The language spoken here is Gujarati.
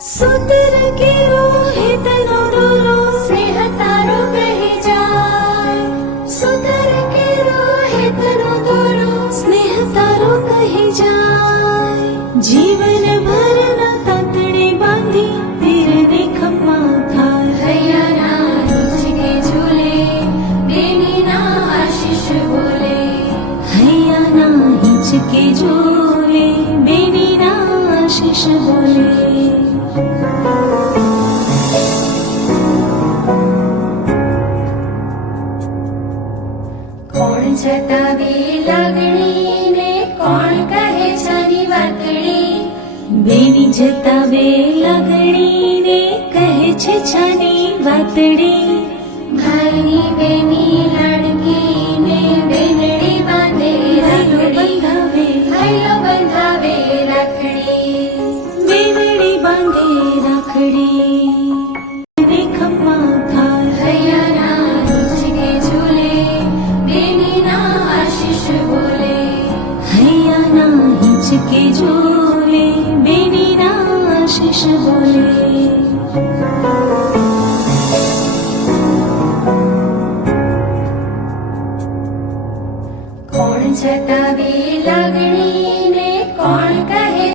સુતર કેવો હેતનો દોરો સ્નેહ તારો કહી જાય. સુતર કેવો હેતનો દોરો સ્નેહ તારો કહી જાય. જીવન ભરના તાતણે બાંધી વીરને ખમ્મા થાય. હૈયાના હિંચકે ઝૂલે બેનીના આશીષ બોલે. હૈયાના હિંચકે ઝૂલે બેનીના આશીષ બોલે. કોણ જતાવે લાગણીને કોણ કહે છાની વાતડી. બેની જતાવે લાગણીને કહે છે છાની વાતડી. ભાઈની બેની લાડકીને બેનડી બાંધે હૈયો રાખડી. બંધાવે હૈયો બંધાવે રાખડી. બેનડી બાંધે રાખડી. ને ખમ્મા થાય. હૈયાના હિંચકે ઝૂલે બેનીના આશીષ બોલે. હૈયાના હિંચકે ઝૂલે બેનીના આશીષ બોલે. કોણ જતાવે